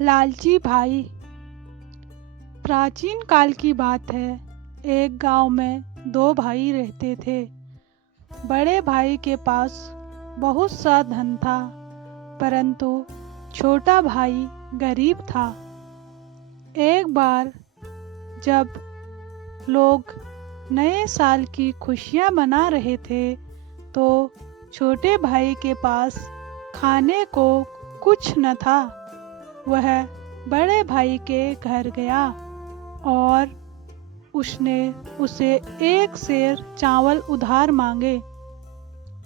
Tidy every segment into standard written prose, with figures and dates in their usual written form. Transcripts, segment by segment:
लालची भाई। प्राचीन काल की बात है। एक गांव में दो भाई रहते थे। बड़े भाई के पास बहुत सा धन था, परंतु छोटा भाई गरीब था। एक बार जब लोग नए साल की खुशियां मना रहे थे, तो छोटे भाई के पास खाने को कुछ न था। वह बड़े भाई के घर गया और उसने उसे एक सेर चावल उधार मांगे,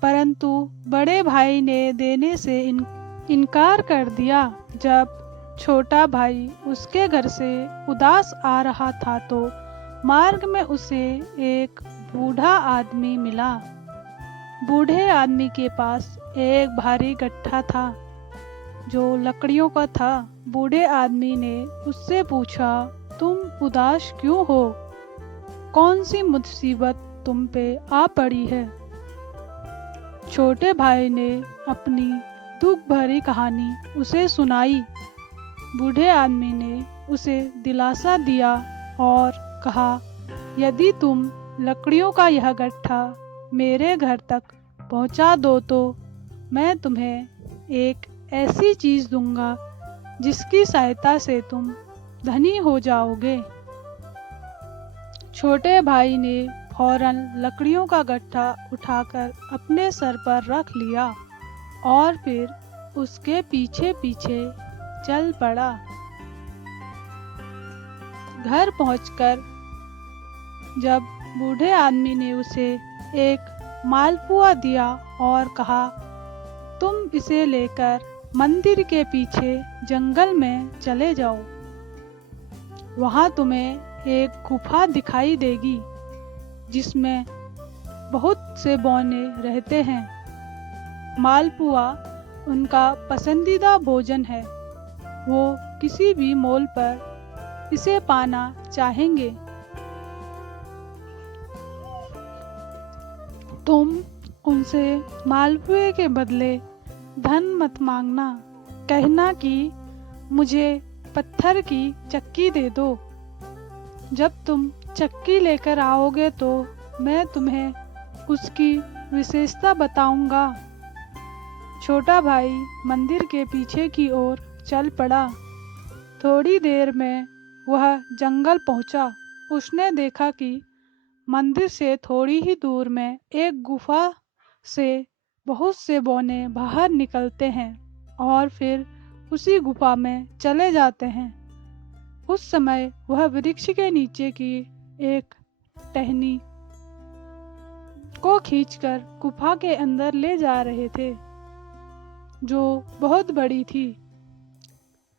परंतु बड़े भाई ने देने से इनकार कर दिया। जब छोटा भाई उसके घर से उदास आ रहा था, तो मार्ग में उसे एक बूढ़ा आदमी मिला। बूढ़े आदमी के पास एक भारी गट्ठा था, जो लकड़ियों का था। बूढ़े आदमी ने उससे पूछा, तुम उदास क्यों हो? कौन सी मुसीबत तुम पे आ पड़ी है? छोटे भाई ने अपनी दुख भरी कहानी उसे सुनाई। बूढ़े आदमी ने उसे दिलासा दिया और कहा, यदि तुम लकड़ियों का यह गट्ठा मेरे घर तक पहुंचा दो, तो मैं तुम्हें एक ऐसी चीज दूंगा जिसकी सहायता से तुम धनी हो जाओगे। छोटे भाई ने फौरन लकड़ियों का गट्ठा उठाकर अपने सर पर रख लिया और फिर उसके पीछे पीछे चल पड़ा। घर पहुंचकर जब बूढ़े आदमी ने उसे एक मालपुआ दिया और कहा, तुम इसे लेकर मंदिर के पीछे जंगल में चले जाओ। वहां तुम्हें एक गुफा दिखाई देगी जिसमें बहुत से बौने रहते हैं। मालपुआ उनका पसंदीदा भोजन है। वो किसी भी मोल पर इसे पाना चाहेंगे। तुम उनसे मालपुए के बदले धन मत मांगना। कहना कि मुझे पत्थर की चक्की दे दो। जब तुम चक्की लेकर आओगे तो मैं तुम्हें उसकी विशेषता बताऊंगा। छोटा भाई मंदिर के पीछे की ओर चल पड़ा। थोड़ी देर में वह जंगल पहुंचा। उसने देखा कि मंदिर से थोड़ी ही दूर में एक गुफा से बहुत से बौने बाहर निकलते हैं और फिर उसी गुफा में चले जाते हैं। उस समय वह वृक्ष के नीचे की एक टहनी को खींचकर गुफा के अंदर ले जा रहे थे, जो बहुत बड़ी थी,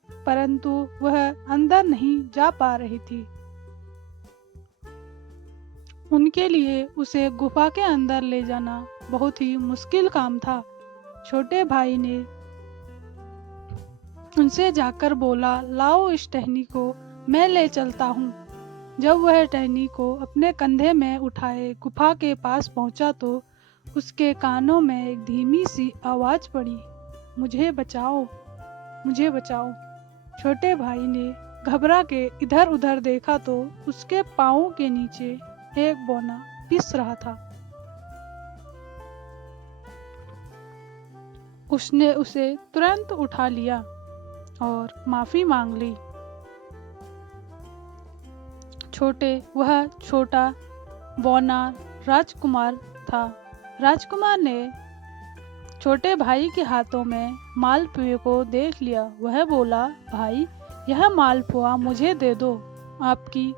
परंतु वह अंदर नहीं जा पा रही थी। उनके लिए उसे गुफा के अंदर ले जाना बहुत ही मुश्किल काम था। छोटे भाई ने उनसे जाकर बोला, लाओ इस टहनी को मैं ले चलता हूँ। जब वह टहनी को अपने कंधे में उठाए गुफा के पास पहुंचा, तो उसके कानों में एक धीमी सी आवाज पड़ी, मुझे बचाओ, मुझे बचाओ। छोटे भाई ने घबरा के इधर उधर देखा तो उसके पाँवों के नीचे एक बौना पिस रहा था। उसने उसे तुरंत उठा लिया और माफी मांग ली। वह छोटा बौना राजकुमार था। राजकुमार ने छोटे भाई के हाथों में मालपुए को देख लिया। वह बोला, भाई यह मालपुआ मुझे दे दो, आपकी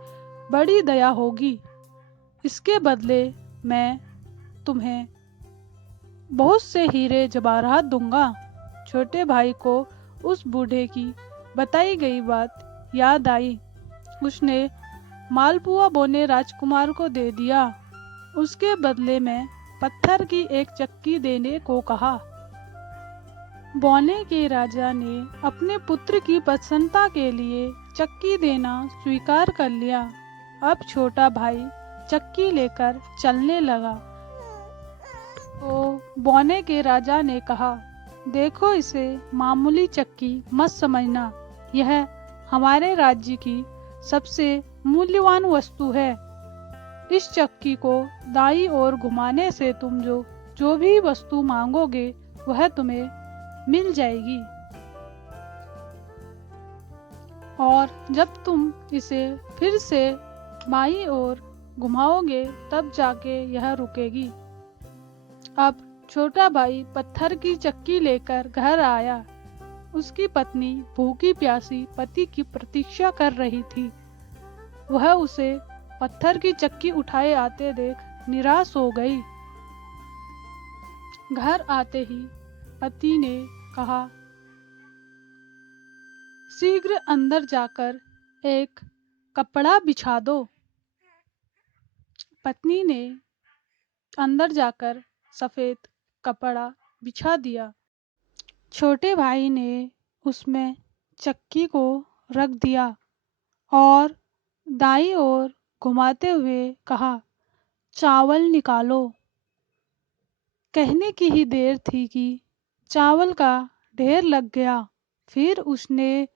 बड़ी दया होगी। इसके बदले मैं तुम्हें बहुत से हीरे जवाहरात दूंगा। छोटे भाई को उस बूढ़े की बताई गई बात याद आई। उसने मालपुआ बौने राजकुमार को दे दिया। उसके बदले में पत्थर की एक चक्की देने को कहा। बौने के राजा ने अपने पुत्र की प्रसन्नता के लिए चक्की देना स्वीकार कर लिया। अब छोटा भाई चक्की लेकर चलने लगा। तो बौने के राजा ने कहा, देखो इसे मामूली चक्की मत समझना, यह हमारे राज्य की सबसे मूल्यवान वस्तु है। इस चक्की को दाईं ओर घुमाने से तुम जो भी वस्तु मांगोगे वह तुम्हें मिल जाएगी, और जब तुम इसे फिर से बाईं ओर घुमाओगे तब जाके यह रुकेगी। अब छोटा भाई पत्थर की चक्की लेकर घर आया। उसकी पत्नी भूखी प्यासी पति की प्रतीक्षा कर रही थी। वह उसे पत्थर की चक्की उठाए आते देख निराश हो गई। घर आते ही पति ने कहा, शीघ्र अंदर जाकर एक कपड़ा बिछा दो। पत्नी ने अंदर जाकर सफेद कपड़ा बिछा दिया। छोटे भाई ने उसमें चक्की को रख दिया और दाईं ओर घुमाते हुए कहा, चावल निकालो। कहने की ही देर थी कि चावल का ढेर लग गया। फिर उसने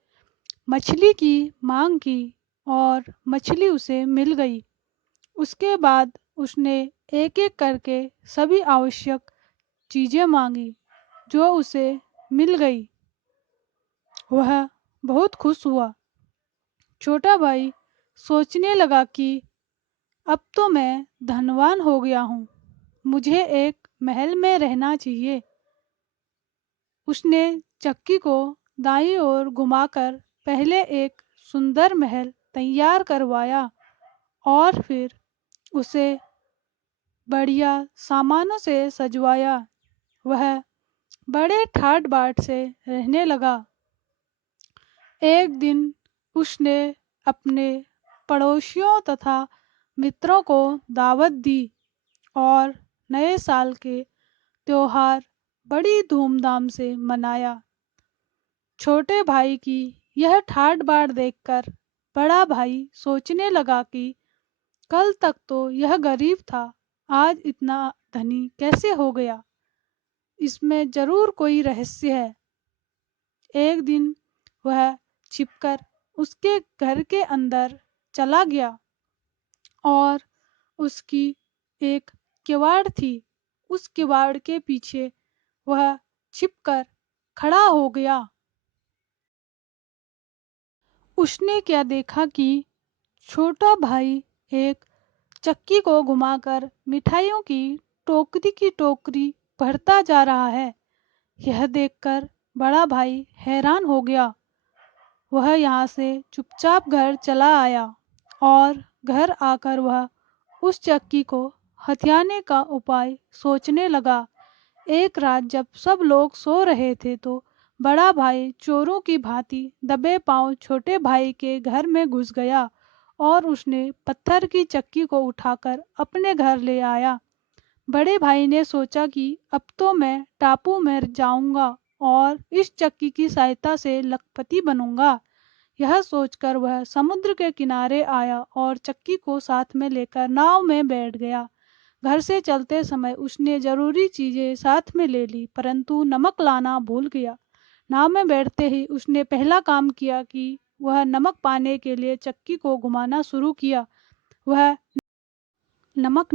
मछली की मांग की और मछली उसे मिल गई। उसके बाद उसने एक एक करके सभी आवश्यक चीजें मांगी जो उसे मिल गई। वह बहुत खुश हुआ। छोटा भाई सोचने लगा कि अब तो मैं धनवान हो गया हूँ, मुझे एक महल में रहना चाहिए। उसने चक्की को दाईं ओर घुमाकर पहले एक सुंदर महल तैयार करवाया और फिर उसे बढ़िया सामानों से सजवाया। वह बड़े ठाट बाट से रहने लगा। एक दिन उसने अपने पड़ोसियों तथा मित्रों को दावत दी और नए साल के त्योहार बड़ी धूमधाम से मनाया। छोटे भाई की यह ठाट बाट देखकर बड़ा भाई सोचने लगा कि कल तक तो यह गरीब था, आज इतना धनी कैसे हो गया? इसमें जरूर कोई रहस्य है। एक दिन वह छिपकर उसके घर के अंदर चला गया और उसकी एक किवाड़ थी। उस किवाड़ के पीछे वह छिपकर खड़ा हो गया। उसने क्या देखा कि छोटा भाई एक चक्की को घुमाकर मिठाइयों की टोकरी भरता जा रहा है। यह देखकर बड़ा भाई हैरान हो गया। वह यहाँ से चुपचाप घर चला आया और घर आकर वह उस चक्की को हथियाने का उपाय सोचने लगा। एक रात जब सब लोग सो रहे थे तो बड़ा भाई चोरों की भांति दबे पांव छोटे भाई के घर में घुस गया और उसने पत्थर की चक्की को उठाकर अपने घर ले आया। बड़े भाई ने सोचा कि अब तो मैं टापू में जाऊंगा और इस चक्की की सहायता से लखपति बनूंगा। यह सोचकर वह समुद्र के किनारे आया और चक्की को साथ में लेकर नाव में बैठ गया। घर से चलते समय उसने जरूरी चीजें साथ में ले ली, परंतु नमक लाना भूल गया। नाव में बैठते ही उसने पहला काम किया कि वह नमक पाने के लिए चक्की को घुमाना शुरू किया। वह नमक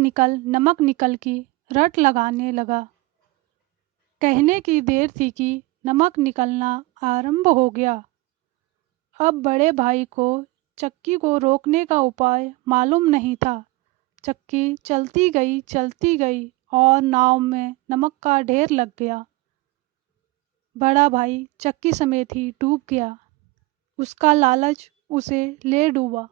निकल की रट लगाने लगा। कहने की देर थी कि नमक निकलना आरंभ हो गया। अब बड़े भाई को चक्की को रोकने का उपाय मालूम नहीं था। चक्की चलती गई और नाव में नमक का ढेर लग गया। बड़ा भाई चक्की समेत ही डूब गया। उसका लालच उसे ले डूबा।